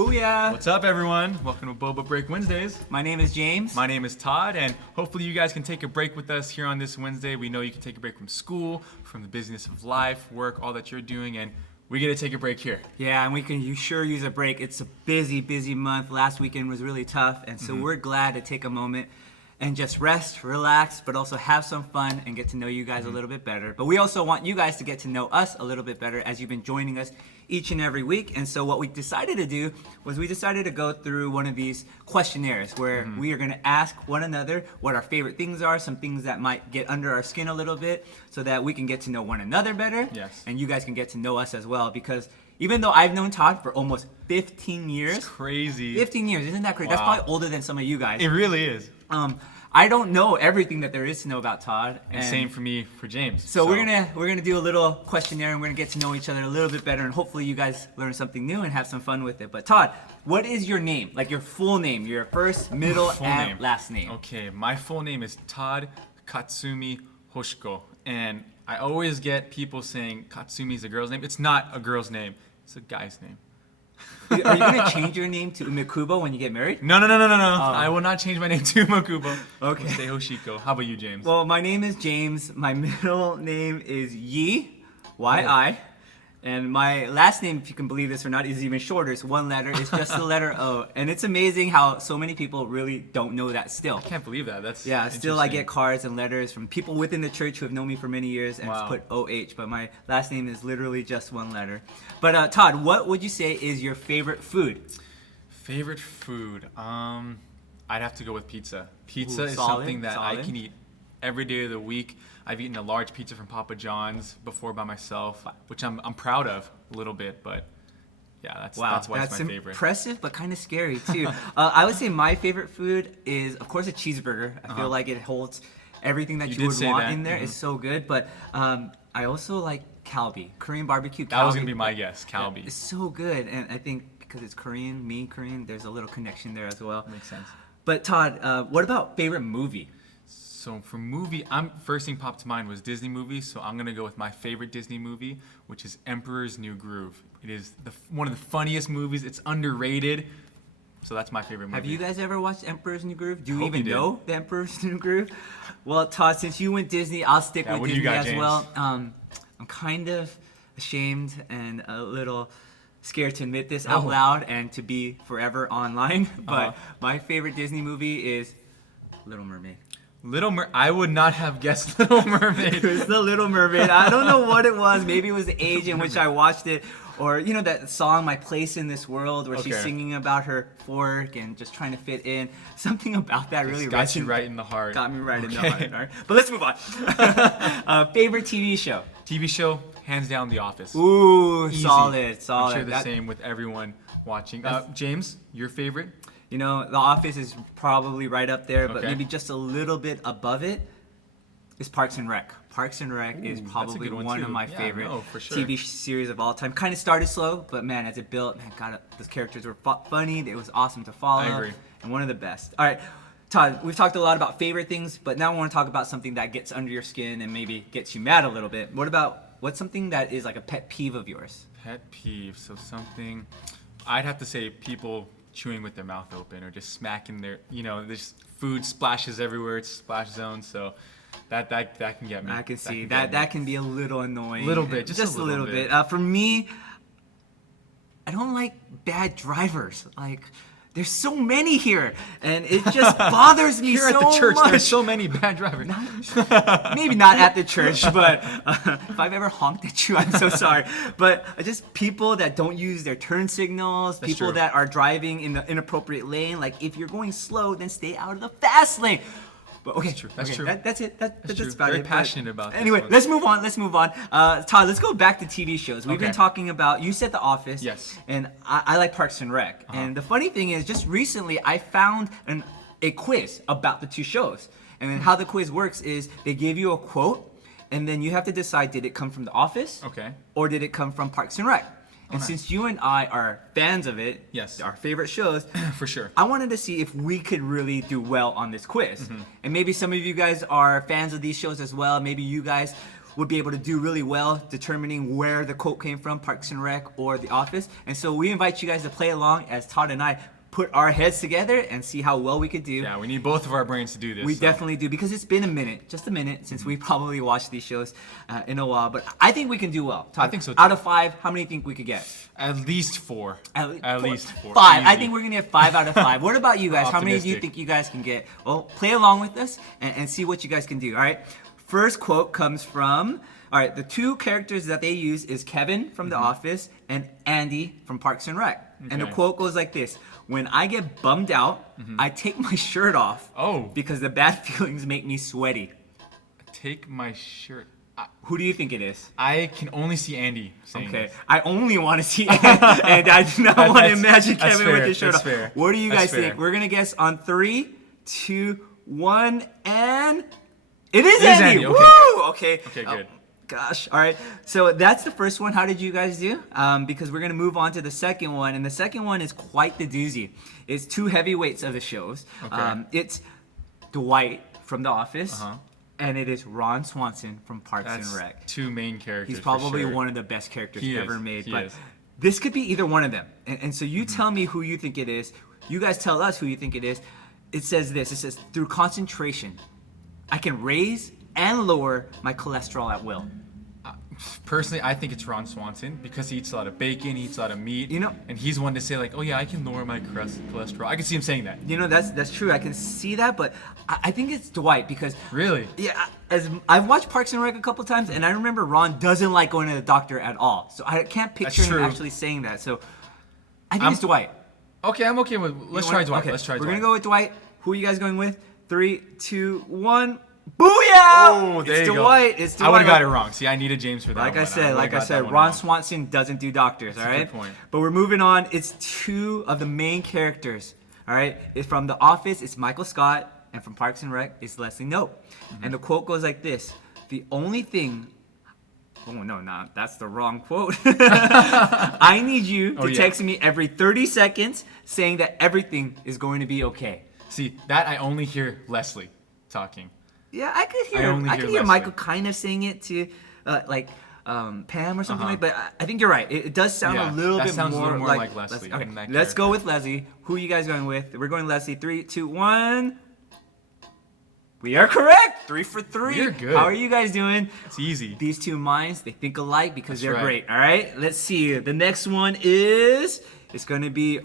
Booyah! What's up, everyone? Welcome to Boba Break Wednesdays. My name is James. My name is Todd, and hopefully you guys can take a break with us here on this Wednesday. We know you can take a break from school, from the business of life, work, all that you're doing, and we get to take a break here. Yeah, and we can sure use a break. It's a busy month. Last weekend was really tough, and so we're glad to take a moment and just rest, relax, but also have some fun and get to know you guys a little bit better. But we also want you guys to get to know us a little bit better as you've been joining us each and every week. And so what we decided to do was we decided to go through one of these questionnaires where we are going to ask one another what our favorite things are, some things that might get under our skin a little bit so that we can get to know one another better. Yes. And you guys can get to know us as well, because even though I've known Todd for almost 15 years. It's crazy. 15 years, isn't that crazy? Wow. That's probably older than some of you guys. It really is. I don't know everything that there is to know about Todd. And same for me, for James. So we're gonna do a little questionnaire, and we're gonna get to know each other a little bit better, and hopefully you guys learn something new and have some fun with it. But Todd, what is your name? Like your full name, your first, middle, and last name. Okay, my full name is Todd Katsumi Hoshiko, and I always get people saying Katsumi is a girl's name. It's not a girl's name. It's a guy's name. Are you gonna change your name to Umekubo when you get married? No. I will not change my name to Makubo. Okay. I'll say Hoshiko. How about you, James? Well, my name is James. My middle name is Yi, Y-I. And my last name, if you can believe this or not, is even shorter. It's one letter. It's just the letter O. And it's amazing how so many people really don't know that still. I can't believe that. That's Still I get cards and letters from people within the church who have known me for many years and it's put OH, but my last name is literally just one letter. But Todd, what would you say is your favorite food? Favorite food? I'd have to go with pizza. Pizza is solid, something that solid. I can eat every day of the week. I've eaten a large pizza from Papa John's before by myself, which I'm proud of a little bit, but yeah, that's why it's my favorite. Impressive, but kind of scary too. I would say my favorite food is, of course, a cheeseburger. I feel like it holds everything that you would want in there. It's so good, but I also like kalbi, Korean barbecue kalbi. That was gonna be my guess, kalbi. It's so good, and I think because it's Korean, there's a little connection there as well. Makes sense. But Todd, what about favorite movie? So for movie, first thing popped to mind was Disney movies, so I'm gonna go with my favorite Disney movie, which is Emperor's New Groove. It is one of the funniest movies. It's underrated, so that's my favorite movie. Have you guys ever watched Emperor's New Groove? Do you Hope even you know the Emperor's New Groove? Well, Todd, since you went Disney, I'll stick with what do Disney you got, as James? well. I'm kind of ashamed and a little scared to admit this out loud and to be forever online, but my favorite Disney movie is Little Mermaid. I would not have guessed Little Mermaid. It was the Little Mermaid. I don't know what it was. Maybe it was the age in which I watched it. Or, you know, that song, My Place in This World, where she's singing about her fork and just trying to fit in. Something about that really got you right in the heart. Got me right in the heart. All right. But let's move on. Favorite TV show? TV show, hands down, The Office. Ooh, Easy. solid. I'm sure the same with everyone watching. James, your favorite? You know, The Office is probably right up there, but maybe just a little bit above it is Parks and Rec. Parks and Rec is probably one of my favorite TV series of all time. Kind of started slow, but man, as it built, those characters were funny. It was awesome to follow. I agree. And one of the best. All right, Todd, we've talked a lot about favorite things, but now I want to talk about something that gets under your skin and maybe gets you mad a little bit. What's something that is like a pet peeve of yours? Pet peeve, so something, I'd have to say people chewing with their mouth open or just smacking their, there's food splashes everywhere. It's splash zone, so that can get me. I can see that can be a little annoying. A little bit, just a little bit. For me, I don't like bad drivers. Like, there's so many here, and it just bothers me Here so at the church, much. there's so many bad drivers. Maybe not at the church, but if I've ever honked at you, I'm so sorry. But just people that don't use their turn signals, people that are driving in the inappropriate lane. Like, if you're going slow, then stay out of the fast lane. But That's true. That's true. That's it. That's true. about Very it. passionate about this Anyway, one. let's move on. Todd, let's go back to TV shows. We've been talking about, you said The Office. Yes. And I like Parks and Rec. And the funny thing is, just recently, I found a quiz about the two shows. And then how the quiz works is they give you a quote, and then you have to decide, did it come from The Office? Okay. Or did it come from Parks and Rec? And since you and I are fans of it, our favorite shows, For sure. I wanted to see if we could really do well on this quiz. And maybe some of you guys are fans of these shows as well. Maybe you guys would be able to do really well determining where the quote came from, Parks and Rec or The Office. And so we invite you guys to play along as Todd and I put our heads together and see how well we could do. Yeah, we need both of our brains to do this. We definitely do, because it's been just a minute since we probably watched these shows in a while. But I think we can do well. Todd, I think so, too. Out of 5, how many do you think we could get? At least 4. At least 4. 5. I Easy. think we're going to get 5 out of 5. What about you guys? How many do you Optimistic. think you guys can get? Well, play along with us and see what you guys can do, all right? First quote comes from, all right, the 2 characters that they use is Kevin from The Office and Andy from Parks and Rec. And the Okay. quote goes like this: when I get bummed out, I take my shirt off because the bad feelings make me sweaty. Take my shirt. Who do you think it is? I can only see Andy saying Okay, this. I only want to see Andy, and I do not want to imagine that's Kevin with fair, his shirt that's off. fair, What do you that's guys think? fair. We're gonna guess on 3, 2, 1, and it is It is Andy. Andy, Woo! okay. Okay. Okay, good. Gosh. All right. So that's the first one. How did you guys do? Because we're gonna move on to the second one, and the second one is quite the doozy. It's 2 heavyweights of the shows. Okay. It's Dwight from The Office, Uh-huh. and it is Ron Swanson from Parks That's and Rec. 2 main characters. He's probably for sure. one of the best characters He ever is, made. he But is. this could be either one of them. And so you tell me who you think it is. You guys tell us who you think it is. It says this. It says, through concentration, I can raise and lower my cholesterol at will. Personally, I think it's Ron Swanson because he eats a lot of bacon, he eats a lot of meat. You know- and he's one to say like, oh yeah, I can lower my cholesterol. I can see him saying that. You know, that's true. I can see that, but I think it's Dwight because Really? yeah, as I've watched Parks and Rec a couple times, and I remember Ron doesn't like going to the doctor at all. So I can't picture him true. actually saying that. So I think it's Dwight. Okay, I'm okay with. Let's try Dwight. Okay, Let's try we're Dwight. gonna go with Dwight. Who are you guys going with? 3, 2, 1. Booyah! Oh, there it's you Dwight. go. It's Dwight. I would have got it wrong. See, I needed James for that Like one. I said, would've got that one Ron wrong. Swanson doesn't do doctors. All a right. good point. But we're moving on. It's 2 of the main characters. All right. It's from The Office. It's Michael Scott, and from Parks and Rec, it's Leslie Knope. And the quote goes like this: "The only thing." Oh no, that's the wrong quote. I need you to text me every 30 seconds saying that everything is going to be okay. See, that I only hear Leslie talking. Yeah, I could hear. only I hear could hear Leslie. Michael kind of saying it to, Pam or something like. But I think you're right. It does sound Yeah, a little that bit sounds a more, little more like Leslie Okay, in that let's go character. with Leslie. Who are you guys going with? We're going Leslie. 3, 2, 1. We are correct. 3 for 3. We're good. How are you guys doing? It's easy. These 2 minds, they think alike because That's they're right. great. All right, let's see. The next one is, it's going to be,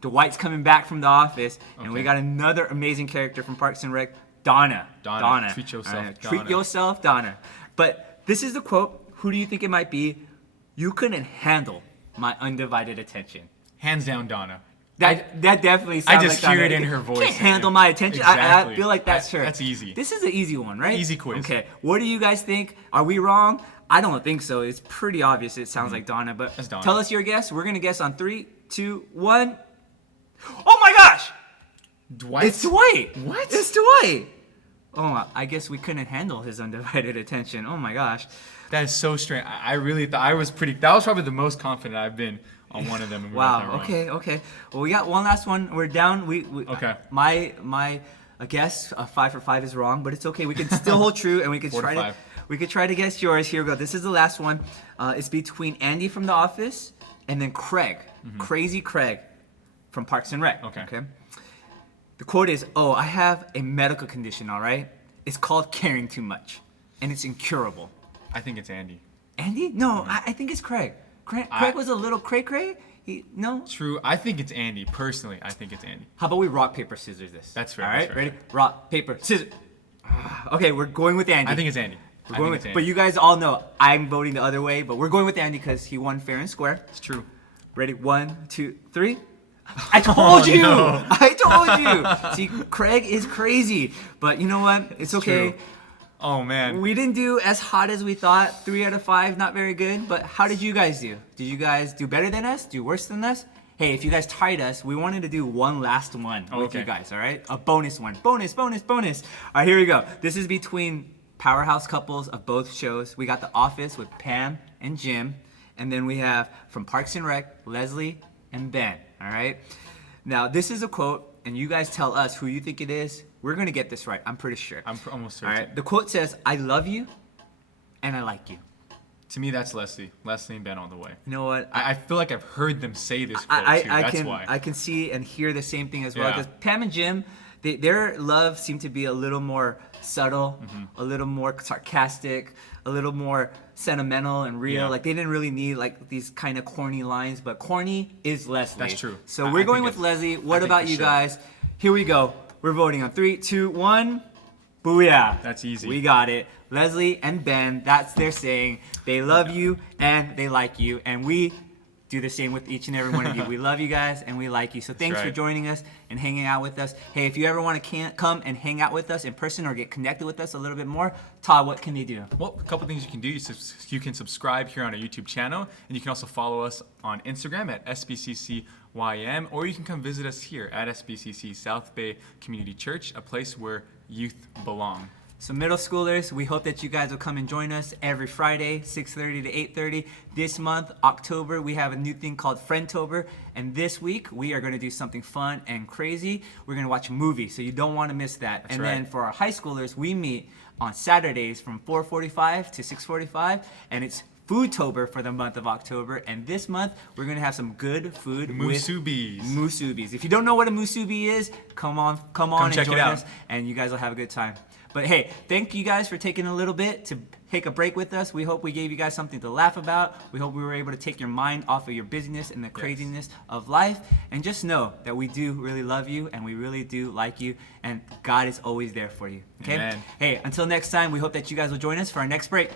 Dwight's coming back from The Office, and we Okay. got another amazing character from Parks and Rec, Donna. Donna. Treat yourself, All right, Donna. Treat yourself, Donna. But this is the quote. Who do you think it might be? You couldn't handle my undivided attention. Hands down, Donna. That definitely sounds just like hear Donna. it in her voice. Can't handle my attention. I Exactly. feel like that's her. That's easy. This is an easy one, right? Easy quiz. Okay. What do you guys think? Are we wrong? I don't think so. It's pretty obvious. It sounds like Donna, but That's Donna. tell us your guess. We're gonna guess on 3, 2, 1. Oh my gosh! Dwight. It's Dwight. What? It's Dwight. Oh, I guess we couldn't handle his undivided attention. Oh my gosh. That is so strange. I really thought I was pretty. That was probably the most confident I've been on one of them. And we got that Wow. wrong. Okay. Well, we got one last one. We're down. We Okay. My guess 5 for 5 is wrong, but it's okay. We can still hold true, and we can 4 to try to 5. we could try to guess yours. Here we go. This is the last one. It's between Andy from The Office and then Craig, Crazy Craig, from Parks and Rec. Okay. The quote is, I have a medical condition. All right. It's called caring too much, and it's incurable. I think it's Andy. Andy? No, I think it's Craig. Craig was a little cray. No. True. I think it's Andy. Personally, I think it's Andy. How about we rock, paper, scissors this? That's fair, All that's right, fair. ready? Rock, paper, scissors. Okay, we're going with Andy. I think it's Andy. We're I going think with, it's Andy. but you guys all know I'm voting the other way, but we're going with Andy because he won fair and square. It's true. Ready? 1, 2, 3. I told you! no. I told you! See, Craig is crazy, but you know what? It's okay. True. Oh man. We didn't do as hot as we thought. 3 out of 5, not very good. But how did you guys do? Did you guys do better than us? Do worse than us? Hey, if you guys tied us, we wanted to do one last one with okay. you guys, all right? A bonus one. Bonus. All right, here we go. This is between powerhouse couples of both shows. We got The Office with Pam and Jim. And then we have from Parks and Rec, Leslie and Ben, all right? Now, this is a quote, and you guys tell us who you think it is. We're going to get this right, I'm pretty sure. I'm almost All certain. right. The quote says, "I love you, and I like you. To me, that's Leslie. Leslie and Ben all the way. You know what? I feel like I've heard them say this quote too. That's why. I can see and hear the same thing as well. Yeah. Because Pam and Jim, their love seemed to be a little more subtle, a little more sarcastic, a little more sentimental and real. Yeah. Like they didn't really need like these kind of corny lines, but corny is Leslie. That's true. So I we're going think with Leslie. I What think about for you sure. guys? Here we go. We're voting on 3, 2, 1. Booyah. That's easy. We got it. Leslie and Ben, that's their saying. They love you and they like you. And we do the same with each and every one of you. We love you guys and we like you. So thanks for right. joining us and hanging out with us. Hey, if you ever want to come and hang out with us in person or get connected with us a little bit more, Todd, what can they do? Well, a couple things you can do. You can subscribe here on our YouTube channel, and you can also follow us on Instagram at SBCC YM, or you can come visit us here at SBCC South Bay Community Church, a place where youth belong. So middle schoolers, we hope that you guys will come and join us every Friday, 6:30 to 8:30. This month, October, we have a new thing called Friendtober. And this week, we are going to do something fun and crazy. We're going to watch a movie, so you don't want to miss that. That's and right. then for our high schoolers, we meet on Saturdays from 4:45 to 6:45, and it's Foodtober for the month of October. And this month, we're going to have some good food Musubis. with musubis. If you don't know what a musubi is, come on and check it join out. us, and you guys will have a good time. But hey, thank you guys for taking a little bit to take a break with us. We hope we gave you guys something to laugh about. We hope we were able to take your mind off of your busyness and the craziness of life. And just know that we do really love you and we really do like you. And God is always there for you. Okay? Amen. Hey, until next time, we hope that you guys will join us for our next break.